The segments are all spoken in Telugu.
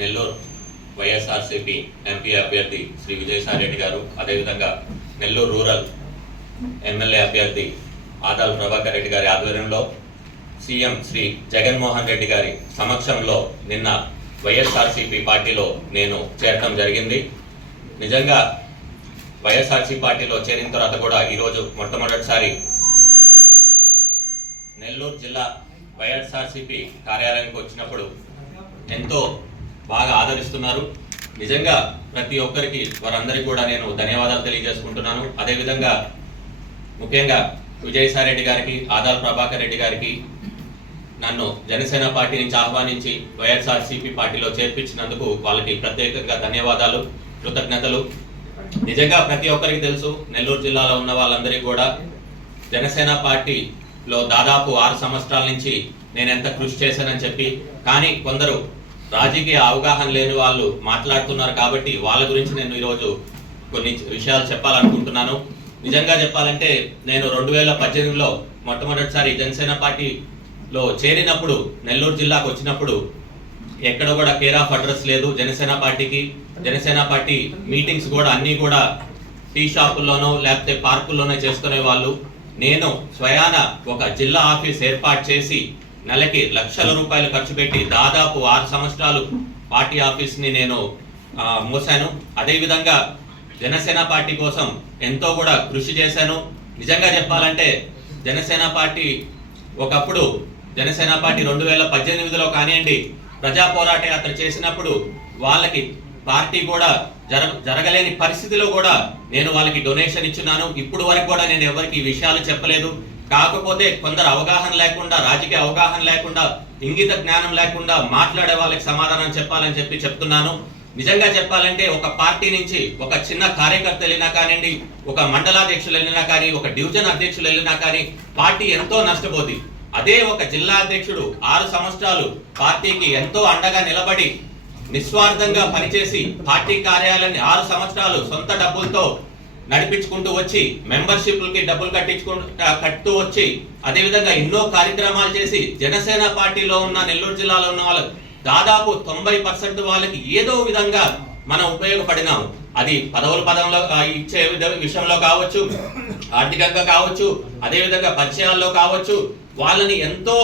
నెల్లూరు వైఎస్ఆర్సీపీ ఎంపీ అభ్యర్థి శ్రీ విజయసాయి రెడ్డి గారు, అదేవిధంగా నెల్లూరు రూరల్ ఎమ్మెల్యే అభ్యర్థి ఆదాల ప్రభాకర్ రెడ్డి గారి ఆధ్వర్యంలో సీఎం శ్రీ జగన్మోహన్ రెడ్డి గారి సమక్షంలో నిన్న వైఎస్ఆర్సీపీ పార్టీలో నేను చేరటం జరిగింది. నిజంగా వైఎస్ఆర్సీపీ పార్టీలో చేరిన తర్వాత కూడా ఈరోజు మొట్టమొదటిసారి నెల్లూరు జిల్లా వైఎస్ఆర్సీపీ కార్యాలయానికి వచ్చినప్పుడు ఎంతో బాగా ఆదరిస్తున్నారు. నిజంగా ప్రతి ఒక్కరికి వారందరికీ కూడా నేను ధన్యవాదాలు తెలియజేసుకుంటున్నాను. అదేవిధంగా ముఖ్యంగా విజయసాయి రెడ్డి గారికి, ఆదాల ప్రభాకర్ రెడ్డి గారికి నన్ను జనసేన పార్టీ నుంచి ఆహ్వానించి వైఎస్ఆర్సీపీ పార్టీలో చేర్పించినందుకు వాళ్ళకి ప్రత్యేకంగా ధన్యవాదాలు, కృతజ్ఞతలు. నిజంగా ప్రతి ఒక్కరికి తెలుసు, నెల్లూరు జిల్లాలో ఉన్న వాళ్ళందరికీ కూడా జనసేన పార్టీలో దాదాపు 6 సంవత్సరాల నుంచి నేను ఎంత కృషి చేశానని చెప్పి, కానీ కొందరు రాజకీయ అవగాహన లేని వాళ్ళు మాట్లాడుతున్నారు కాబట్టి వాళ్ళ గురించి నేను ఈరోజు కొన్ని విషయాలు చెప్పాలనుకుంటున్నాను. నిజంగా చెప్పాలంటే నేను 2018లో మొట్టమొదటిసారి జనసేన పార్టీలో చేరినప్పుడు, నెల్లూరు జిల్లాకు వచ్చినప్పుడు ఎక్కడ కూడా కేర్ ఆఫ్ అడ్రస్ లేదు జనసేన పార్టీకి. జనసేన పార్టీ మీటింగ్స్ కూడా అన్నీ కూడా టీ షాపుల్లోనో లేకపోతే పార్కుల్లోనే చేసుకునే వాళ్ళు. నేను స్వయాన ఒక జిల్లా ఆఫీస్ ఏర్పాటు చేసి నెలకి లక్షల రూపాయలు ఖర్చు పెట్టి దాదాపు 6 సంవత్సరాలు పార్టీ ఆఫీస్ని నేను మోసాను. అదేవిధంగా జనసేన పార్టీ కోసం ఎంతో కూడా కృషి చేశాను. నిజంగా చెప్పాలంటే జనసేన పార్టీ ఒకప్పుడు జనసేన పార్టీ 2018లో కానివ్వండి ప్రజా పోరాట యాత్ర చేసినప్పుడు వాళ్ళకి పార్టీ కూడా జరగలేని పరిస్థితిలో కూడా నేను వాళ్ళకి డొనేషన్ ఇచ్చున్నాను. ఇప్పుడు వరకు కూడా నేను ఎవరికి ఈ విషయాలు చెప్పలేదు. కాకపోతే కొందరు అవగాహన లేకుండా, రాజకీయ అవగాహన లేకుండా, ఇంగిత జ్ఞానం లేకుండా మాట్లాడే వాళ్ళకి సమాధానం చెప్పాలని చెప్పి చెప్తున్నాను. నిజంగా చెప్పాలంటే ఒక పార్టీ నుంచి ఒక చిన్న కార్యకర్త వెళ్ళినా కానివ్వండి, ఒక మండలాధ్యక్షులు వెళ్ళినా కానీ, ఒక డివిజన్ అధ్యక్షులు వెళ్ళినా కానీ పార్టీ ఎంతో నష్టపోతుంది. అదే ఒక జిల్లా అధ్యక్షుడు 6 సంవత్సరాలు పార్టీకి ఎంతో అండగా నిలబడి నిస్వార్థంగా పనిచేసి పార్టీ కార్యాలయాన్ని 6 సంవత్సరాలు సొంత డబ్బులతో నడిపించుకుంటూ వచ్చి, మెంబర్షిప్లకి డబ్బులు కట్టుతూ వచ్చి, అదేవిధంగా ఎన్నో కార్యక్రమాలు చేసి జనసేన పార్టీలో ఉన్న నెల్లూరు జిల్లాలో ఉన్న వాళ్ళకి దాదాపు 90% వాళ్ళకి ఏదో విధంగా మనం ఉపయోగపడినాము. అది పదవుల ఇచ్చే విషయంలో కావచ్చు, ఆర్థికంగా కావచ్చు, అదేవిధంగా పరిచయాల్లో కావచ్చు, వాళ్ళని ఎంతో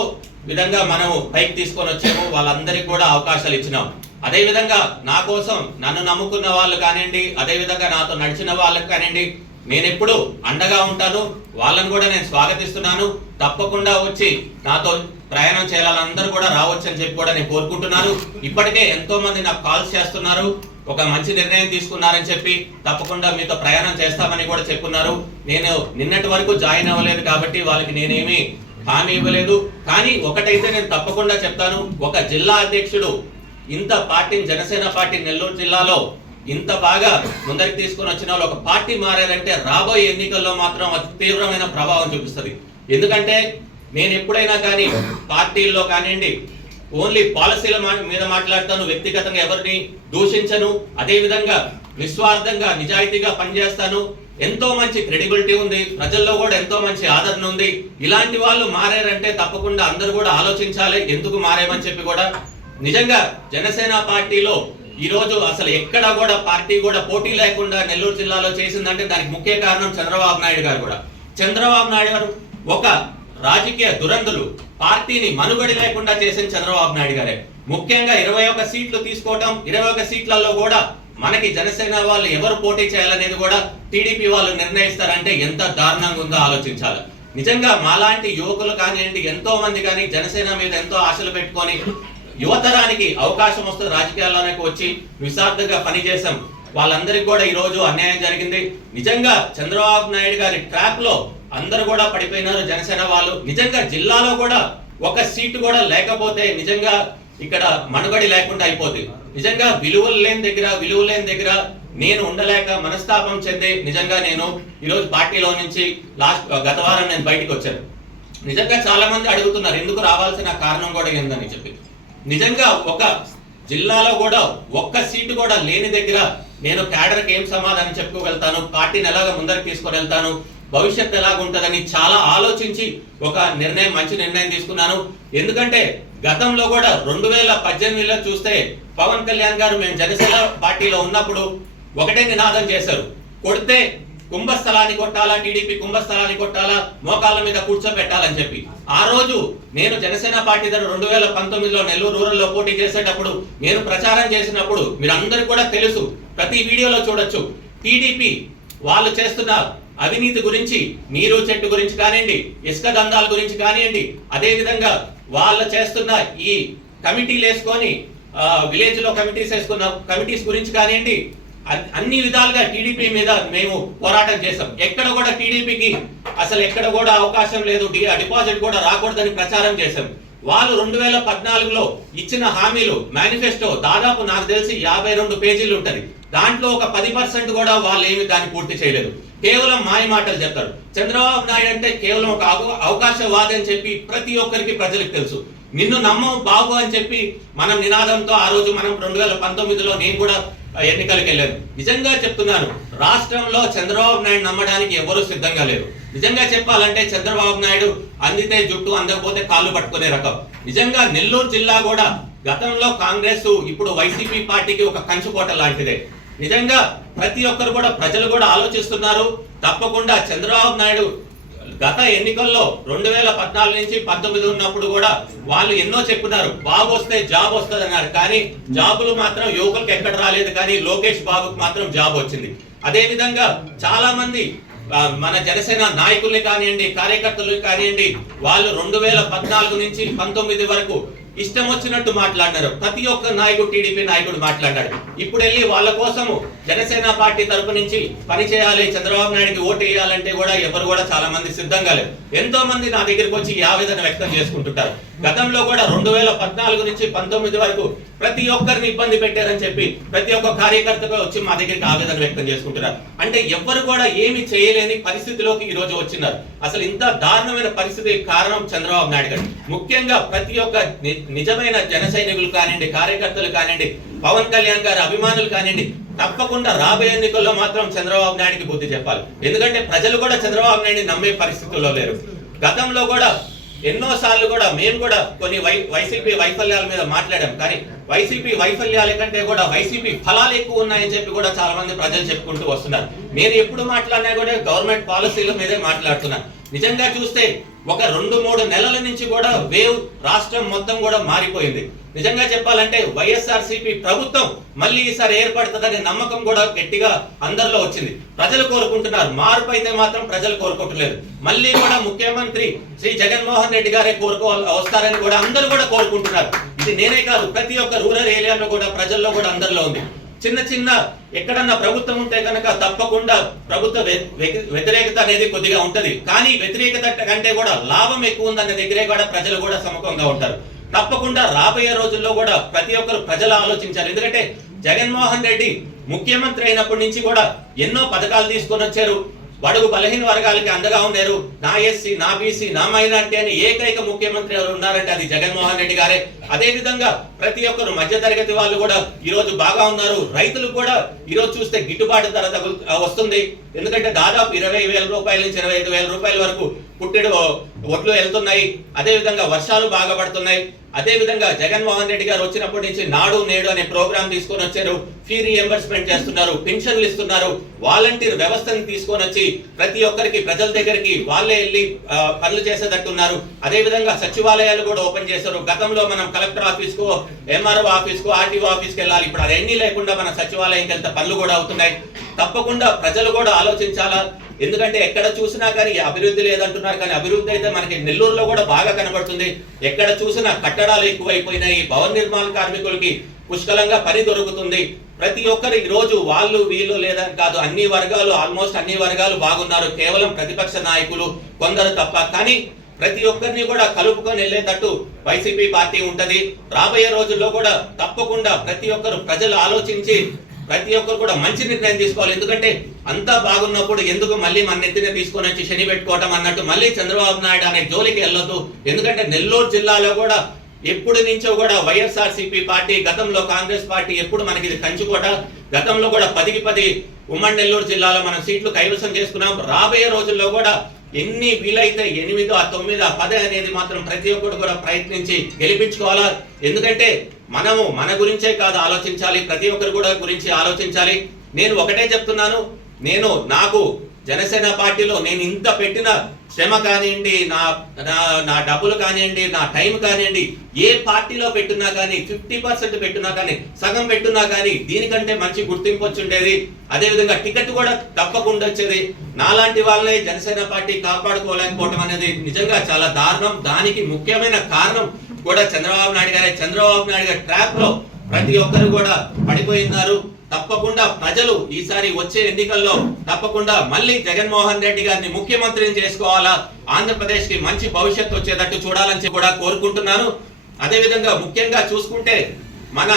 విధంగా మనం పైకి తీసుకొని వచ్చాము. వాళ్ళందరికీ కూడా అవకాశాలు ఇచ్చినాం. అదేవిధంగా నా కోసం నన్ను నమ్ముకున్న వాళ్ళు కానివ్వండి, అదేవిధంగా నాతో నడిచిన వాళ్ళకి కానివ్వండి, నేను ఎప్పుడు అండగా ఉంటాను. వాళ్ళని కూడా నేను స్వాగతిస్తున్నాను. తప్పకుండా వచ్చి నాతో ప్రయాణం చేయాలని అందరూ కూడా రావచ్చు అని చెప్పి కూడా నేను కోరుకుంటున్నాను. ఇప్పటికే ఎంతో మంది నాకు కాల్స్ చేస్తున్నారు, ఒక మంచి నిర్ణయం తీసుకున్నారని చెప్పి తప్పకుండా మీతో ప్రయాణం చేస్తామని కూడా చెప్పున్నారు. నేను నిన్నటి వరకు జాయిన్ అవ్వలేదు కాబట్టి వాళ్ళకి నేనేమి హామీ ఇవ్వలేదు. కానీ ఒకటైతే నేను తప్పకుండా చెప్తాను, ఒక జిల్లా అధ్యక్షుడు ఇంత పార్టీని, జనసేన పార్టీ నెల్లూరు జిల్లాలో ఇంత బాగా ముందరికి తీసుకొని వచ్చిన వాళ్ళు ఒక పార్టీ మారారంటే రాబోయే ఎన్నికల్లో మాత్రం అతి తీవ్రమైన ప్రభావం చూపిస్తుంది. ఎందుకంటే నేను ఎప్పుడైనా కానీ పార్టీల్లో కానివ్వండి ఓన్లీ పాలసీల మీద మాట్లాడతాను, వ్యక్తిగతంగా ఎవరిని దూషించను. అదేవిధంగా నిస్వార్థంగా నిజాయితీగా పనిచేస్తాను. ఎంతో మంచి క్రెడిబిలిటీ ఉంది, ప్రజల్లో కూడా ఎంతో మంచి ఆదరణ ఉంది. ఇలాంటి వాళ్ళు మారారంటే తప్పకుండా అందరూ కూడా ఆలోచించాలి ఎందుకు మారేమని చెప్పి కూడా. నిజంగా జనసేన పార్టీలో ఈరోజు అసలు ఎక్కడ కూడా పార్టీ కూడా పోటీ లేకుండా నెల్లూరు జిల్లాలో చేసిందంటే దానికి ముఖ్య కారణం చంద్రబాబు నాయుడు గారు కూడా. చంద్రబాబు నాయుడు గారు ఒక రాజకీయ దురంధులు, పార్టీని మనుగడ లేకుండా చేసిన చంద్రబాబు నాయుడు గారే. ముఖ్యంగా 21 సీట్లు తీసుకోవటం, 21 సీట్లలో కూడా మనకి జనసేన వాళ్ళు ఎవరు పోటీ చేయాలనేది కూడా టీడీపీ వాళ్ళు నిర్ణయిస్తారంటే ఎంత దారుణంగా ఉందో ఆలోచించాలి. నిజంగా మాలాంటి యువకులు కానివ్వండి, ఎంతో మంది కానీ జనసేన మీద ఎంతో ఆశలు పెట్టుకొని యువతరానికి అవకాశం వస్తుంది రాజకీయాల్లోకి వచ్చి నిస్వార్థంగా పనిచేసాం. వాళ్ళందరికీ కూడా ఈ రోజు అన్యాయం జరిగింది. నిజంగా చంద్రబాబు నాయుడు గారి ట్రాప్ లో అందరూ కూడా పడిపోయినారు జనసేన వాళ్ళు. నిజంగా జిల్లాలో కూడా ఒక సీటు కూడా లేకపోతే నిజంగా ఇక్కడ మనుగడి లేకుండా అయిపోతుంది. నిజంగా విలువలు లేని దగ్గర నేను ఉండలేక మనస్తాపం చెంది నిజంగా నేను ఈరోజు పార్టీలో నుంచి గత వారం నేను బయటకు వచ్చాను. నిజంగా చాలా మంది అడుగుతున్నారు ఎందుకు రావాల్సిన కారణం కూడా ఏందని చెప్పి. నిజంగా ఒక జిల్లాలో కూడా ఒక్క సీటు కూడా లేని దగ్గర నేను క్యాడర్కి ఏం సమాధానం చెప్పుకోగలుగుతాను, పార్టీని ఎలాగ ముందరికి తీసుకొని వెళ్తాను, భవిష్యత్తు ఎలాగుంటుందని చాలా ఆలోచించి ఒక మంచి నిర్ణయం తీసుకున్నాను. ఎందుకంటే గతంలో కూడా 2018లో చూస్తే పవన్ కళ్యాణ్ గారు మేము జనసేన పార్టీలో ఉన్నప్పుడు ఒకటే నినాదం చేశారు, కొడితే కుంభస్థలాన్ని కొట్టాలా, టీడీపీ కుంభస్థలాన్ని కొట్టాలా, మోకాళ్ళ మీద కూర్చోబెట్టాలని చెప్పి. ఆ రోజు నేను జనసేన పార్టీ తరఫున 2019లో నెల్లూరు రూరల్లో పోటీ చేసేటప్పుడు నేను ప్రచారం చేసినప్పుడు మీరందరూ కూడా తెలుసు, ప్రతి వీడియోలో చూడొచ్చు, టీడీపీ వాళ్ళు చేస్తున్న అవినీతి గురించి, నీరు చెట్టు గురించి కానివ్వండి, ఇసుక దందాల గురించి కానివ్వండి, అదేవిధంగా వాళ్ళు చేస్తున్న ఈ కమిటీలు వేసుకొని విలేజ్ లో కమిటీస్ వేసుకున్న కమిటీస్ గురించి కానివ్వండి, అన్ని విధాలుగా టీడీపీ మీద మేము పోరాటం చేసాం. ఎక్కడ కూడా టీడీపీకి అసలు ఎక్కడ కూడా అవకాశం లేదు, డిపాజిట్ కూడా రాకూడదని ప్రచారం చేశాం. వాళ్ళు 2014లో ఇచ్చిన హామీలు మేనిఫెస్టో దాదాపు నాకు తెలిసి 52 పేజీలు ఉంటది. దాంట్లో ఒక 10% కూడా వాళ్ళు ఏమి దాన్ని పూర్తి చేయలేదు. కేవలం మాయ మాటలు చెప్తారు. చంద్రబాబు నాయుడు అంటే కేవలం ఒక అవకాశవాది అని చెప్పి ప్రతి ఒక్కరికి ప్రజలకు తెలుసు. నిన్ను నమ్మం బాబు అని చెప్పి మనం నినాదంతో ఆ రోజు మనం 2019లో నేను కూడా ఎన్నికలకు వెళ్ళాను. నిజంగా చెప్తున్నాను, రాష్ట్రంలో చంద్రబాబు నాయుడు నమ్మడానికి ఎవరు సిద్ధంగా లేరు. నిజంగా చెప్పాలంటే చంద్రబాబు నాయుడు అందితే జుట్టు, అందకపోతే కాళ్ళు పట్టుకునే రకం. నిజంగా నెల్లూరు జిల్లా కూడా గతంలో కాంగ్రెస్, ఇప్పుడు వైసీపీ పార్టీకి ఒక కంచుకోట లాంటిదే. నిజంగా ప్రతి ఒక్కరు కూడా ప్రజలు కూడా ఆలోచిస్తున్నారు. తప్పకుండా చంద్రబాబు నాయుడు గత ఎన్నికల్లో 2014 నుంచి 19 ఉన్నప్పుడు కూడా వాళ్ళు ఎన్నో చెప్పున్నారు, బాబు వస్తే జాబ్ వస్తుంది అన్నారు. కానీ జాబులు మాత్రం యువకులకు ఎక్కడ రాలేదు, కానీ లోకేష్ బాబుకు మాత్రం జాబ్ వచ్చింది. అదే విధంగా చాలా మంది మన జనసేన నాయకుల్ని కానివ్వండి, కార్యకర్తలు కానివ్వండి, వాళ్ళు 2014 నుంచి 19 వరకు ఇష్టం వచ్చినట్టు మాట్లాడినారు. ప్రతి ఒక్క నాయకుడు, టీడీపీ నాయకుడు మాట్లాడాడు. ఇప్పుడు వెళ్ళి వాళ్ళ కోసము జనసేన పార్టీ తరపు నుంచి పని చేయాలి, చంద్రబాబు నాయుడికి ఓటు వేయాలంటే కూడా ఎవరు కూడా చాలా మంది సిద్ధంగా లేరు. ఎంతో మంది నా దగ్గరికి వచ్చి ఈ ఆవేదన వ్యక్తం చేసుకుంటుంటారు. గతంలో కూడా 2014 నుంచి 19 వరకు ప్రతి ఒక్కరిని ఇబ్బంది పెట్టారని చెప్పి ప్రతి ఒక్క కార్యకర్తగా వచ్చి మా దగ్గరికి ఆవేదన వ్యక్తం చేసుకుంటున్నారు. అంటే ఎవ్వరు కూడా ఏమి చేయలేని పరిస్థితిలోకి ఈ రోజు వచ్చినారు. అసలు ఇంత దారుణమైన పరిస్థితి కారణం చంద్రబాబు నాయుడు గారు. ముఖ్యంగా ప్రతి ఒక్క నిజమైన జన సైనికులు కానివ్వండి, కార్యకర్తలు కానివ్వండి, పవన్ కళ్యాణ్ గారి అభిమానులు కానివ్వండి, తప్పకుండా రాబోయే ఎన్నికల్లో మాత్రం చంద్రబాబు నాయుడికి బుద్ధి చెప్పాలి. ఎందుకంటే ప్రజలు కూడా చంద్రబాబు నాయుడిని నమ్మే పరిస్థితుల్లో లేరు. గతంలో కూడా ఎన్నోసార్లు కూడా మేము కూడా కొన్ని వైసీపీ వైఫల్యాల మీద మాట్లాడాం. కానీ వైసీపీ వైఫల్యాల కంటే కూడా వైసీపీ ఫలాలు ఎక్కువ ఉన్నాయని చెప్పి కూడా చాలా మంది ప్రజలు చెప్పుకుంటూ వస్తున్నారు. నేను ఎప్పుడు మాట్లాడినా కూడా గవర్నమెంట్ పాలసీల మీదే మాట్లాడుతున్నాను. నిజంగా చూస్తే ఒక 2-3 నెలల నుంచి కూడా వేవ్ రాష్ట్రం మొత్తం కూడా మారిపోయింది. నిజంగా చెప్పాలంటే వైఎస్ఆర్సీపీ ప్రభుత్వం మళ్ళీ ఈసారి ఏర్పడుతుందనే నమ్మకం కూడా గట్టిగా అందరిలో వచ్చింది. ప్రజలు కోరుకుంటున్నారు. మార్పు అయితే మాత్రం ప్రజలు కోరుకుంటలేదు. మళ్ళీ కూడా ముఖ్యమంత్రి శ్రీ జగన్మోహన్ రెడ్డి గారే వస్తారని కూడా అందరూ కూడా కోరుకుంటున్నారు. ఇది నేనే కాదు, ప్రతి ఒక్క రూరల్ ఏరియాలో కూడా ప్రజల్లో కూడా అందరిలో ఉంది. చిన్న చిన్న ఎక్కడన్నా ప్రభుత్వం ఉంటే కనుక తప్పకుండా ప్రభుత్వ వ్యతిరేకత అనేది కొద్దిగా ఉంటది. కానీ వ్యతిరేకత కంటే కూడా లాభం ఎక్కువ ఉందనే దగ్గరే కూడా ప్రజలు కూడా సముఖంగా ఉంటారు. తప్పకుండా రాబోయే రోజుల్లో కూడా ప్రతి ఒక్కరు ప్రజలు ఆలోచించాలి. ఎందుకంటే జగన్మోహన్ రెడ్డి ముఖ్యమంత్రి అయినప్పటి నుంచి కూడా ఎన్నో పథకాలు తీసుకొని వచ్చారు. బడుగు బలహీన వర్గాలకి అండగా ఉన్నారు. నా ఎస్సీ, నా బీసీ, నా మైనార్టీ అని ఏకైక ముఖ్యమంత్రి ఎవరు ఉన్నారంటే అది జగన్మోహన్ రెడ్డి గారే. అదే విధంగా ప్రతి ఒక్కరు మధ్య తరగతి వాళ్ళు కూడా ఈ రోజు బాగా ఉన్నారు. రైతులకు కూడా ఈ రోజు చూస్తే గిట్టుబాటు ధర వస్తుంది. ఎందుకంటే దాదాపు 20,000 రూపాయల నుంచి 25,000 రూపాయల వరకు పుట్టెడు ఒడ్లు వెళ్తున్నాయి. అదే విధంగా వర్షాలు బాగా పడుతున్నాయి. అదే విధంగా జగన్మోహన్ రెడ్డి గారు వచ్చినప్పటి నుంచి నాడు నేడు అనే ప్రోగ్రామ్ తీసుకొని వచ్చారు. ఫీ రియంబర్స్మెంట్ చేస్తున్నారు, పెన్షన్లు ఇస్తున్నారు, వాలంటీర్ వ్యవస్థను తీసుకొని వచ్చి ప్రతి ఒక్కరికి ప్రజల దగ్గరికి వాళ్ళే వెళ్ళి పనులు చేసేటట్టున్నారు. అదే విధంగా సచివాలయాలు కూడా ఓపెన్ చేశారు. గతంలో మనం కలెక్టర్ ఆఫీస్ కు, ఎంఆర్ఓ ఆఫీస్ కు, ఆర్టీఓ ఆఫీస్ కి వెళ్ళాలి. ఇప్పుడు అవన్నీ లేకుండా మన సచివాలయంకి వెళ్తే పనులు కూడా అవుతున్నాయి. తప్పకుండా ప్రజలు కూడా ఆలోచించాలా. ఎందుకంటే ఎక్కడ చూసినా కానీ అభివృద్ధి లేదంటున్నారు, కానీ అభివృద్ధి అయితే మనకి నెల్లూరులో కూడా బాగా కనబడుతుంది. ఎక్కడ చూసినా కట్టడాలు ఎక్కువైపోయినాయి. భవన నిర్మాణ కార్మికులకి పుష్కలంగా పని దొరుకుతుంది. ప్రతి ఒక్కరు ఈ రోజు వాళ్ళు వీళ్ళు లేదని కాదు, అన్ని వర్గాలు, ఆల్మోస్ట్ అన్ని వర్గాలు బాగున్నారు. కేవలం ప్రతిపక్ష నాయకులు కొందరు తప్ప. కానీ ప్రతి ఒక్కరిని కూడా కలుపుకొని వెళ్ళేటట్టు వైసీపీ పార్టీ ఉంటది. రాబోయే రోజుల్లో కూడా తప్పకుండా ప్రతి ఒక్కరు ప్రజలు ఆలోచించి ప్రతి ఒక్కరు కూడా మంచి నిర్ణయం తీసుకోవాలి. ఎందుకంటే అంతా బాగున్నప్పుడు ఎందుకు మళ్ళీ మన నెత్తిన తీసుకొని వచ్చి శని పెట్టుకోవటం అన్నట్టు మళ్ళీ చంద్రబాబు నాయుడు అనే జోలికి వెళ్ళొద్దు. ఎందుకంటే నెల్లూరు జిల్లాలో కూడా ఎప్పుడు నుంచో కూడా వైఎస్ఆర్సీపీ పార్టీ, గతంలో కాంగ్రెస్ పార్టీ ఎప్పుడు మనకి ఇది కంచుకోట. గతంలో కూడా 10కి 10 ఉమ్మడి నెల్లూరు జిల్లాలో మనం సీట్లు కైవసం చేసుకున్నాం. రాబోయే రోజుల్లో కూడా ఎన్ని వీలైతే 8, 9, 10 అనేది మాత్రం ప్రతి ఒక్కరు కూడా ప్రయత్నించి గెలిపించుకోవాలా. ఎందుకంటే మనము మన గురించే కాదు ఆలోచించాలి, ప్రతి ఒక్కరు కూడా గురించి ఆలోచించాలి. నేను ఒకటే చెప్తున్నాను, నాకు జనసేన పార్టీలో నేను ఇంత పెట్టిన శ్రమ కానివ్వండి, నా డబ్బులు కానివ్వండి, నా టైం కానివ్వండి, ఏ పార్టీలో పెట్టున్నా కానీ 50% పెట్టున్నా కానీ, సగం పెట్టున్నా కానీ దీనికంటే మంచి గుర్తింపు వచ్చి ఉండేది. అదేవిధంగా టికెట్ కూడా తప్పకుండా వచ్చేది. నాలాంటి వాళ్ళని జనసేన పార్టీ కాపాడుకోలేకపోవడం అనేది నిజంగా చాలా దారుణం. దానికి ముఖ్యమైన కారణం కూడా చంద్రబాబు నాయుడు గారి ట్రాప్ లో ప్రతి ఒక్కరు కూడా పడిపోయినారు. తప్పకుండా ప్రజలు ఈసారి వచ్చే ఎన్నికల్లో తప్పకుండా మళ్ళీ జగన్మోహన్ రెడ్డి గారిని ముఖ్యమంత్రిని చేసుకోవాలా, ఆంధ్రప్రదేశ్ కి మంచి భవిష్యత్తు వచ్చేటట్టు చూడాలని కూడా కోరుకుంటున్నాను. అదేవిధంగా ముఖ్యంగా చూసుకుంటే మన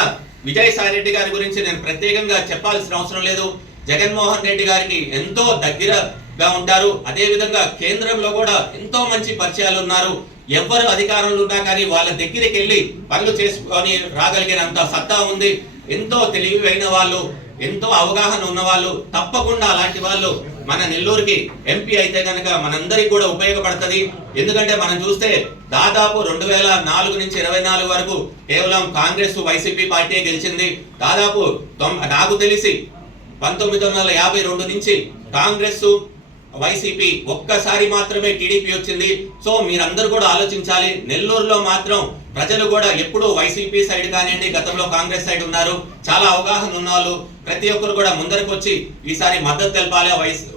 విజయసాయి రెడ్డి గారి గురించి నేను ప్రత్యేకంగా చెప్పాల్సిన అవసరం లేదు. జగన్మోహన్ రెడ్డి గారికి ఎంతో దగ్గరగా ఉంటారు. అదేవిధంగా కేంద్రంలో కూడా ఎంతో మంచి పరిచయాలు ఉన్నారు. ఎవరు అధికారంలో ఉన్నా కానీ వాళ్ళ దగ్గరికి వెళ్ళి పనులు చేసుకొని రాగలిగినంత సత్తా ఉంది. ఎంతో తెలివైన వాళ్ళు, ఎంతో అవగాహన ఉన్న వాళ్ళు. తప్పకుండా అలాంటి వాళ్ళు మన నెల్లూరుకి ఎంపీ అయితే కనుక మనందరికి కూడా ఉపయోగపడుతుంది. ఎందుకంటే మనం చూస్తే దాదాపు 2004 నుంచి 24 వరకు కేవలం కాంగ్రెస్ వైసీపీ పార్టీ గెలిచింది. దాదాపు నాకు తెలిసి 1952 నుంచి కాంగ్రెస్ వైసీపీ ఒక్కసారి మాత్రమే టీడీపీ వచ్చింది. సో మీరందరూ కూడా ఆలోచించాలి. నెల్లూరులో మాత్రం ప్రజలు కూడా ఎప్పుడు వైసీపీ సైడ్ కానివ్వండి, గతంలో కాంగ్రెస్ సైడ్ ఉన్నారు. చాలా అవగాహన ఉన్న వాళ్ళు ప్రతి ఒక్కరు కూడా ముందరకు వచ్చి ఈసారి మద్దతు తెలపాలి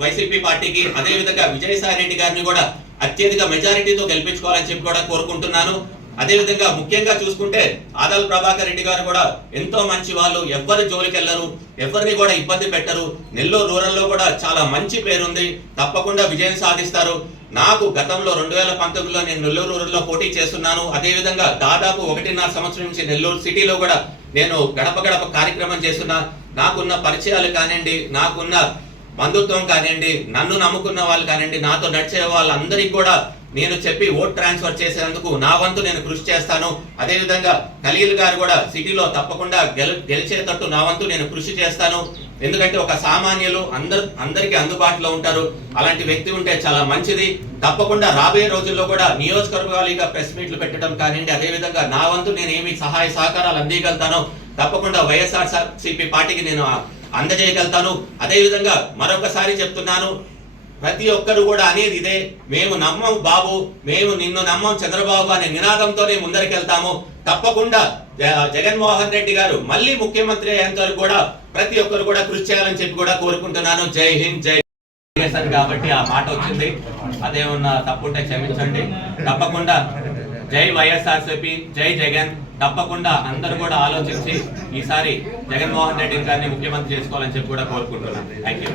వైసీపీ పార్టీకి. అదేవిధంగా విజయసాయి రెడ్డి గారిని కూడా అత్యధిక మెజారిటీతో గెలిపించుకోవాలని చెప్పి కూడా కోరుకుంటున్నాను. అదేవిధంగా ముఖ్యంగా చూసుకుంటే ఆదాల ప్రభాకర్ రెడ్డి గారు కూడా ఎంతో మంచి వాళ్ళు, ఎవ్వరి జోలికి వెళ్ళరు, ఎవరిని కూడా ఇబ్బంది పెట్టరు. నెల్లూరు రూరల్లో కూడా చాలా మంచి పేరుంది. తప్పకుండా విజయం సాధిస్తారు. నాకు గతంలో 2019లో నేను నెల్లూరు రూరల్లో పోటీ చేస్తున్నాను. అదేవిధంగా దాదాపు 1.5 సంవత్సరం నుంచి నెల్లూరు సిటీలో కూడా నేను గడప గడప కార్యక్రమం చేస్తున్నా. నాకున్న పరిచయాలు కానివ్వండి, నాకున్న బంధుత్వం కానివ్వండి, నన్ను నమ్ముకున్న వాళ్ళు కానివ్వండి, నాతో నడిచే వాళ్ళందరికీ కూడా నేను చెప్పి ఓట్ ట్రాన్స్ఫర్ చేసేందుకు నా వంతు నేను కృషి చేస్తాను. అదేవిధంగా ఖలీల్ గారు కూడా సిటీలో తప్పకుండా గెలిచేటట్టు నా వంతు నేను కృషి చేస్తాను. ఎందుకంటే ఒక సామాన్యులు అందరికీ అందుబాటులో ఉంటారు. అలాంటి వ్యక్తి ఉంటే చాలా మంచిది. తప్పకుండా రాబోయే రోజుల్లో కూడా నియోజకవర్గాలుగా ప్రెస్ మీట్లు పెట్టడం కానివ్వండి, అదేవిధంగా నా వంతు నేను ఏమి సహాయ సహకారాలు అందించగలుగుతానో తప్పకుండా వైఎస్ఆర్సీపీ పార్టీకి నేను అందజేయగలుగుతాను. అదేవిధంగా మరొకసారి చెప్తున్నాను, ప్రతి ఒక్కరు కూడా అనేది ఇదే, మేము నమ్మం బాబు, మేము నిన్ను నమ్మం చంద్రబాబు అనే నినాదంతోనే ముందరికెళ్తాము. తప్పకుండా జగన్మోహన్ రెడ్డి గారు మళ్ళీ ముఖ్యమంత్రి అయ్యేంత వరకు కూడా ప్రతి ఒక్కరు కూడా కృషి చేయాలని చెప్పి కూడా కోరుకుంటున్నాను. జై హింద్, జై చేశారు కాబట్టి ఆ మాట వచ్చింది. అదేమన్నా తప్పుంటే క్షమించండి. తప్పకుండా జై వైఎస్ఆర్సీపీ, జై జగన్. తప్పకుండా అందరూ కూడా ఆలోచించి ఈసారి జగన్మోహన్ రెడ్డి గారిని ముఖ్యమంత్రి చేసుకోవాలని చెప్పి కూడా కోరుకుంటున్నాను. Thank you.